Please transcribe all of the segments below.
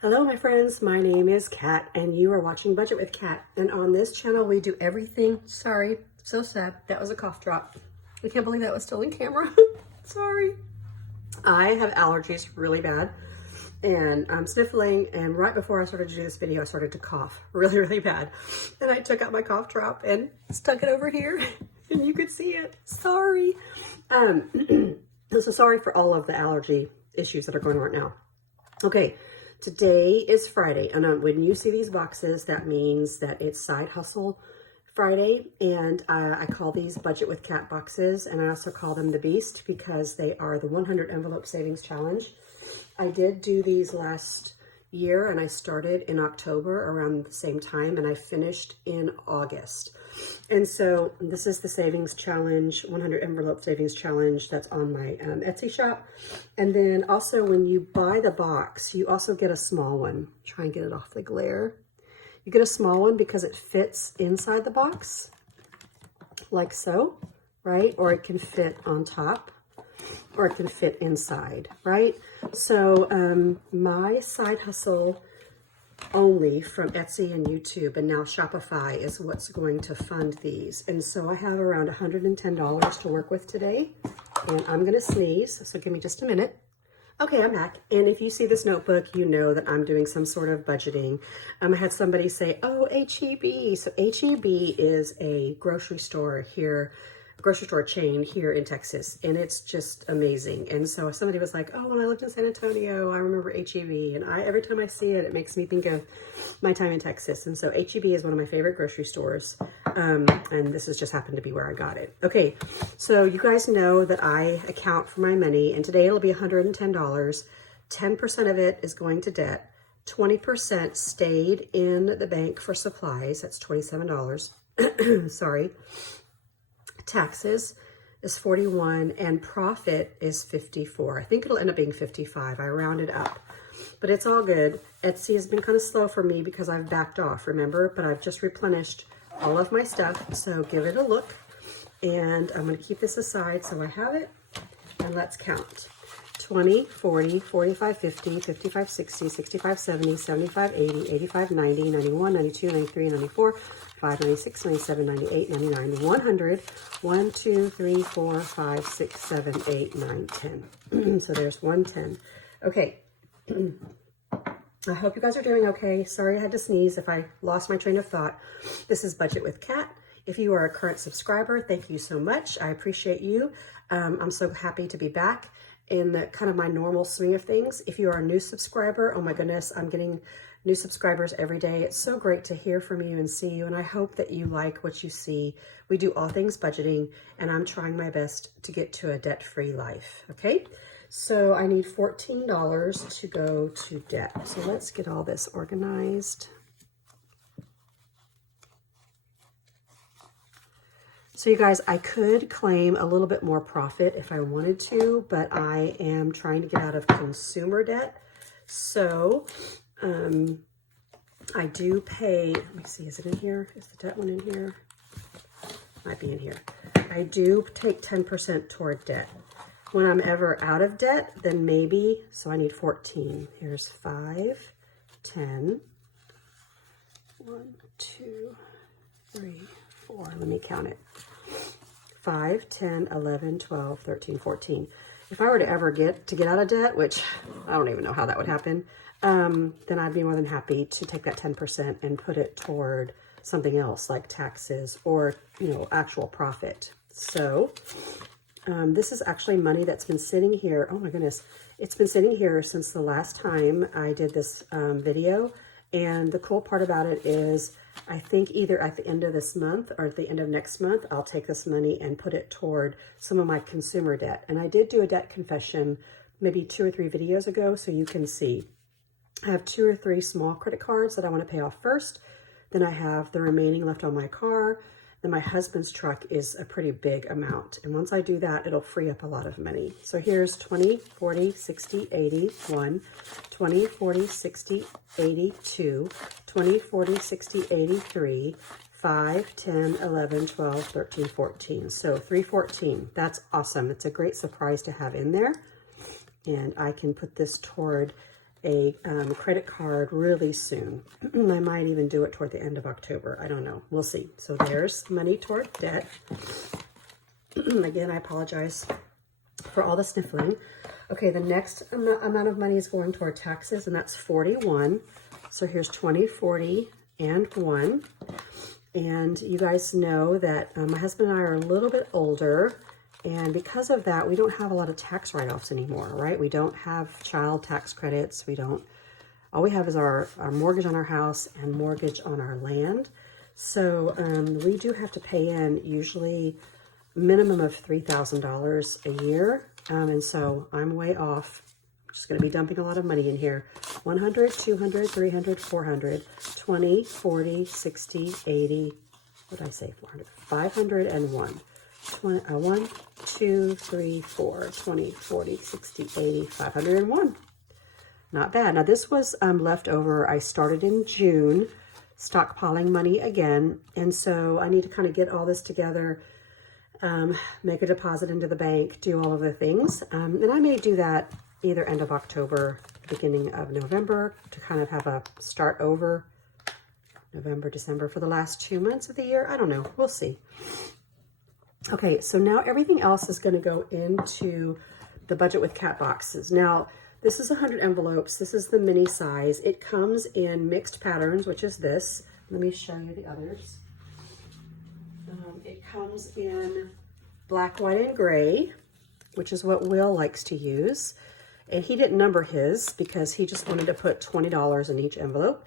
Hello, my friends. My name is Kat, and you are watching Budget with Kat. And on this channel, we do everything. Sorry, so sad. That was a cough drop. I can't believe that was still in camera. Sorry. I have allergies really bad, and I'm sniffling. And right before I started to do this video, I started to cough really, really bad. And I took out my cough drop and stuck it over here, and you could see it. Sorry. So sorry for all of the allergy issues that are going on right now. Okay. Today is Friday, and when you see these boxes, that means that it's Side Hustle Friday, and I call these Budget with Kat boxes, and I also call them the Beast because they are the 100 Envelope Savings Challenge. I did do these last year, and I started in October around the same time, and I finished in August. And so this is the Savings Challenge, 100 Envelope Savings Challenge that's on my Etsy shop. And then also when you buy the box, you also get a small one. Try and get it off the glare. You get a small one because it fits inside the box, like so, right? Or it can fit on top, or it can fit inside, right? So my Side Hustle only from Etsy and YouTube, and now Shopify is what's going to fund these. And so I have around $110 to work with today, and I'm gonna sneeze, so give me just a minute. Okay, I'm back. And if you see this notebook, you know that I'm doing some sort of budgeting. I had somebody say, oh, H-E-B. So H-E-B is a grocery store here, grocery store chain here in Texas, and it's just amazing. And so somebody was like, oh, when I lived in San Antonio, I remember H-E-B, and every time I see it, it makes me think of my time in Texas. And so H-E-B is one of my favorite grocery stores, and this has just happened to be where I got it. Okay, so you guys know that I account for my money, and today it'll be $110. 10% of it is going to debt. 20% stayed in the bank for supplies. That's $27. Sorry. Taxes is 41 and profit is 54. I think it'll end up being 55. I rounded up, but it's all good. Etsy has been kind of slow for me because I've backed off, remember, but I've just replenished all of my stuff. So give it a look, and I'm going to keep this aside so I have it, and let's count. 20, 40, 45, 50, 55, 60, 65, 70, 75, 80, 85, 90, 91, 92, 93, 94, 5, 96, 97, 98, 99, 100, 1, 2, 3, 4, 5, 6, 7, 8, 9, 10. So there's 110. Okay. I hope you guys are doing okay. Sorry I had to sneeze if I lost my train of thought. This is Budget with Kat. If you are a current subscriber, thank you so much. I appreciate you. I'm so happy to be back in the kind of my normal swing of things. If you are a new subscriber, oh my goodness, I'm getting new subscribers every day. It's so great to hear from you and see you, and I hope that you like what you see. We do all things budgeting, and I'm trying my best to get to a debt-free life, okay? So I need $14 to go to debt. So let's get all this organized. So you guys, I could claim a little bit more profit if I wanted to, but I am trying to get out of consumer debt. So I do pay, let me see, is it in here? Is the debt one in here? Might be in here. I do take 10% toward debt. When I'm ever out of debt, then maybe, so I need 14. Here's 5, 10, 1, 2, 3, 4. Let me count it. 5, 10, 11, 12, 13, 14. If I were to ever get out of debt, which I don't even know how that would happen, then I'd be more than happy to take that 10% and put it toward something else like taxes or, you know, actual profit. So this is actually money that's been sitting here. Oh my goodness. It's been sitting here since the last time I did this video. And the cool part about it is I think either at the end of this month or at the end of next month, I'll take this money and put it toward some of my consumer debt. And I did do a debt confession maybe 2 or 3 videos ago, so you can see. I have 2 or 3 small credit cards that I want to pay off first. Then I have the remaining left on my car. Then my husband's truck is a pretty big amount. And once I do that, it'll free up a lot of money. So here's 20, 40, 60, 80, 1, 20, 40, 60, 80, 2, 20, 40, 60, 83, 5, 10, 11, 12, 13, 14. So 314. That's awesome. It's a great surprise to have in there. And I can put this toward a credit card really soon. I might even do it toward the end of October. I don't know. We'll see. So there's money toward debt. Again, I apologize for all the sniffling. Okay, the next amount of money is going toward taxes, and that's 41. So here's 20, 40, and 1. And you guys know that my husband and I are a little bit older, and because of that, we don't have a lot of tax write-offs anymore, right? We don't have child tax credits. All we have is our mortgage on our house and mortgage on our land. So we do have to pay in usually minimum of $3,000 a year. And so I'm way off. I'm just going to be dumping a lot of money in here. 100, 200, 300, 400, 20, 40, 60, 80. What did I say? 400, 501. 1, 2, 3, 4, 20, 40, 60, 80, 501. Not bad. Now this was left over. I started in June stockpiling money again. And so I need to kind of get all this together, make a deposit into the bank, do all of the things. And I may do that either end of October, beginning of November to kind of have a start over. November, December for the last 2 months of the year. I don't know. We'll see. Okay, so now everything else is going to go into the Budget with Cat boxes. Now, this is 100 envelopes. This is the mini size. It comes in mixed patterns, which is this. Let me show you the others. It comes in black, white, and gray, which is what Will likes to use. And he didn't number his because he just wanted to put $20 in each envelope.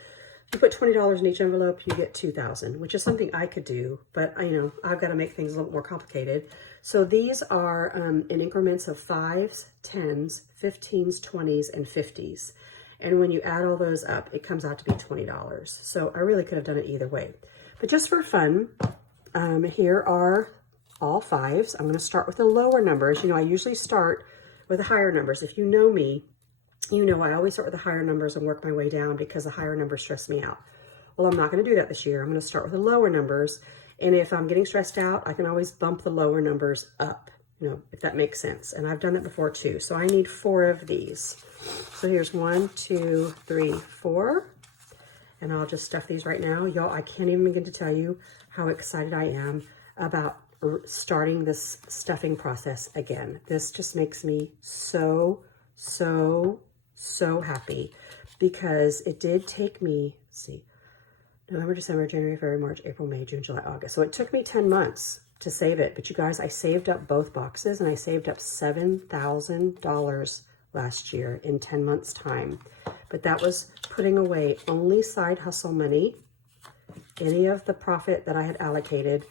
You put $20 in each envelope, you get $2,000, which is something I could do, but I've got to make things a little more complicated. So these are in increments of 5s, 10s, 15s, 20s, and 50s. And when you add all those up, it comes out to be $20. So I really could have done it either way. But just for fun, here are all 5s. I'm going to start with the lower numbers. I usually start with the higher numbers. If you know me, I always start with the higher numbers and work my way down because the higher numbers stress me out. Well, I'm not going to do that this year. I'm going to start with the lower numbers. And if I'm getting stressed out, I can always bump the lower numbers up, if that makes sense. And I've done that before too. So I need 4 of these. So here's 1, 2, 3, 4. And I'll just stuff these right now. Y'all, I can't even begin to tell you how excited I am about starting this stuffing process again. This just makes me so happy because it did take me, let's see, November, December, January, February, March, April, May, June, July, August. So it took me 10 months to save it. But you guys, I saved up both boxes and I saved up $7,000 last year in 10 months time. But that was putting away only side hustle money, any of the profit that I had allocated.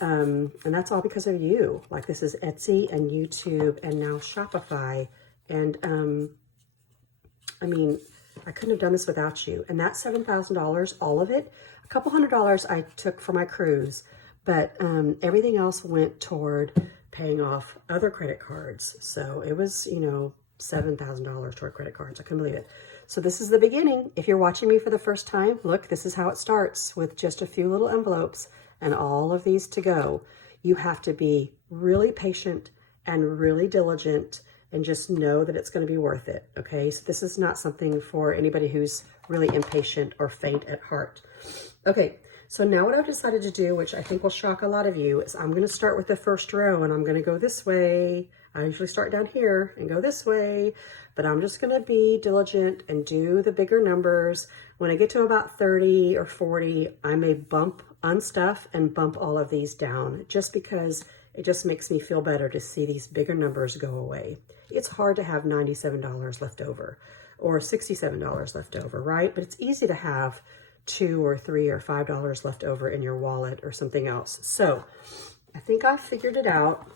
And that's all because of you. Like this is Etsy and YouTube and now Shopify. And, I couldn't have done this without you. And that $7,000, all of it, a couple $100 I took for my cruise, but everything else went toward paying off other credit cards. So it was, $7,000 toward credit cards. I couldn't believe it. So this is the beginning. If you're watching me for the first time, look, this is how it starts with just a few little envelopes and all of these to go. You have to be really patient and really diligent and just know that it's going to be worth it, okay? So this is not something for anybody who's really impatient or faint at heart. Okay, so now what I've decided to do, which I think will shock a lot of you, is I'm going to start with the first row and I'm going to go this way. I usually start down here and go this way, but I'm just going to be diligent and do the bigger numbers. When I get to about 30 or 40, I may unstuff and bump all of these down just because it just makes me feel better to see these bigger numbers go away. It's hard to have $97 left over or $67 left over, right? But it's easy to have $2 or $3 or $5 left over in your wallet or something else. So I think I figured it out.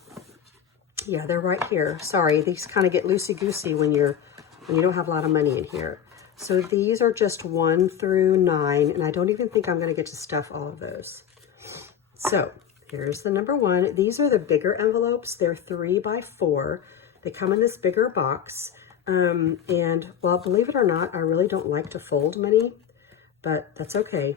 Yeah, they're right here. Sorry, these kind of get loosey-goosey when you don't have a lot of money in here. So these are just 1 through 9, and I don't even think I'm going to get to stuff all of those. So here's the number 1. These are the bigger envelopes. They're 3 by 4. They come in this bigger box. And well, believe it or not, I really don't like to fold money, but that's okay.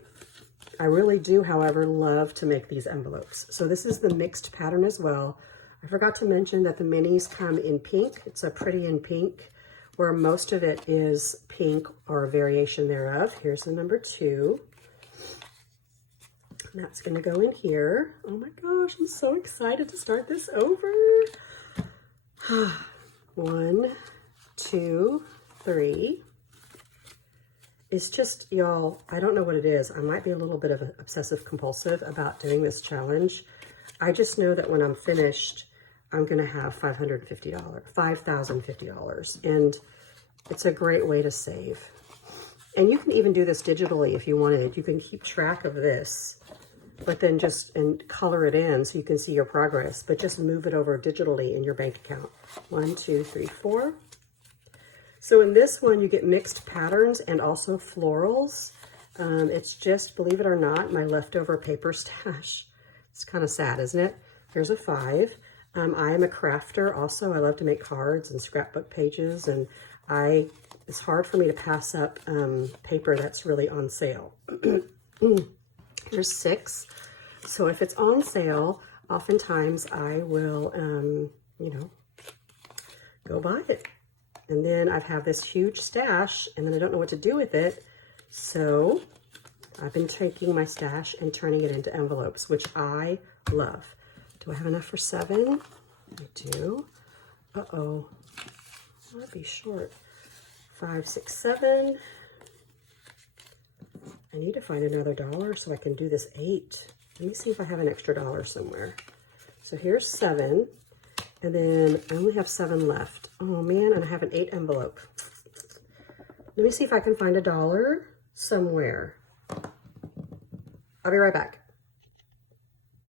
I really do, however, love to make these envelopes. So this is the mixed pattern as well. I forgot to mention that the minis come in pink. It's a pretty in pink where most of it is pink or a variation thereof. Here's the number 2. And that's going to go in here. Oh my gosh, I'm so excited to start this over. 1, 2, 3. It's just, y'all, I don't know what it is. I might be a little bit of an obsessive compulsive about doing this challenge. I just know that when I'm finished, I'm going to have $5,050. And it's a great way to save. And you can even do this digitally if you wanted. You can keep track of this, but then just and color it in so you can see your progress, but just move it over digitally in your bank account. 1, 2, 3, 4. So in this one, you get mixed patterns and also florals. It's just, believe it or not, my leftover paper stash. It's kind of sad, isn't it? Here's a 5. I am a crafter also. I love to make cards and scrapbook pages, and it's hard for me to pass up paper that's really on sale. Here's 6. So if it's on sale, oftentimes I will, go buy it. And then I have this huge stash, and then I don't know what to do with it. So I've been taking my stash and turning it into envelopes, which I love. Do I have enough for 7? I do. Uh-oh. Might be short. 5, 6, 7. I need to find another dollar so I can do this 8. Let me see if I have an extra dollar somewhere. So here's 7. And then I only have 7 left. Oh man, and I have an 8 envelope. Let me see if I can find a dollar somewhere. I'll be right back.